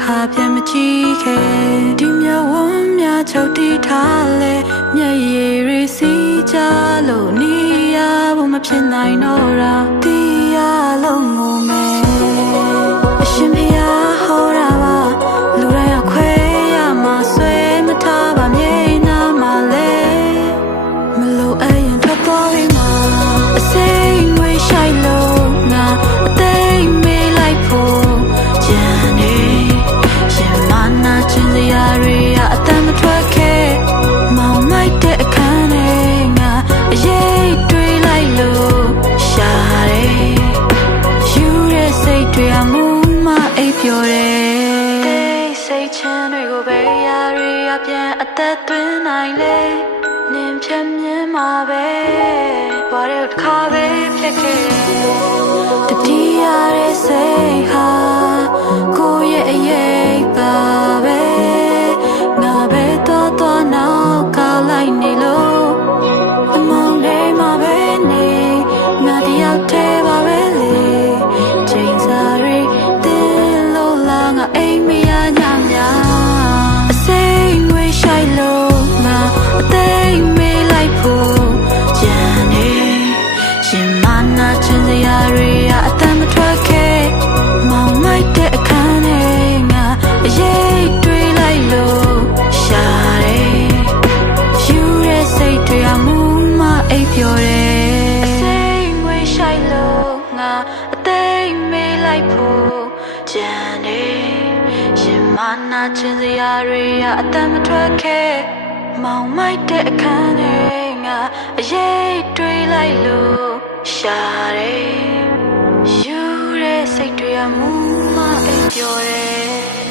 ခါပြန်မကြည့်ခဲ့ဒီမြဝန်းများချုပ်တီးထားလဲမျက်ရည်တွေစီးကြလို့နေရဖို့မဖြစ်နိုင်တော့တာတီးရလုံးငုံမယ်အရှင်ဖျားဟောတာပါလူတိုင်းအခွဲရမှာဆွဲမထားပါမြေနာမှာလဲမလို့အရင်ထွက်သွားပြီမှာအစိမ့်ဝေးရှိုက်လို့ငါအသိမေးလိုက်ဖို့ကြံနေရှင်မနာချင်စရာတွေအတမ်းမထွက်ခဲ့မောင်မိုက်တဲ့အခန်းထဲငါအရေးတွေးလိုက်လို့ရှာတယ်ယူတဲ့စိတ်တွေအမှုမအိပ်ပျော်တယ်စိတ်ချမ်းတွေကိုပဲရာတွေပြန်အသက်သွင်းနိုင်လေနင်ဖြတ်မြင်မှာပဲဘာလို့တစ်ခါပဲဖြစ်ခဲ့တတိယရဲ့စိတ်ဟာကိုယ့်ရဲ့အရေးပါပဲငါပဲတော့နောက်ကလိုက်နေလို့အမောင်လေးမှာပဲနေငါတယောက်တည်းပါပဲလေချိန်စားရီတင်းလို့လာငါအိမ်မရညများအစိမ့်ငွေရှိုက်လို့ငါအသိမေးလိုက်ဖို့ကြံနေရှင်မနာချင်စရာတွေအတမ်းမထွက်ခဲ့မောင်မိုက်တဲ့အခန်းထဲငါအရေးတွေးလိုက်လို့ရှာတယ်ယူတဲ့စိတ်တွေအမှုမအိပ်ပျော်တယ်စိတ်ငွေရှိုက်လို့ငါအသိမေးလိုက်ဖို့ကြံနေရှင်မနာချင်စရာတွေအတမ်းမထွက်ခဲ့မောင်မိုက်တဲ့အခန်းထဲငါအရေးတွေးလိုက်လို့ရှာတယ်ယူတဲ့စိတ်တွေအမှုမအိပ်ပျော်တယ်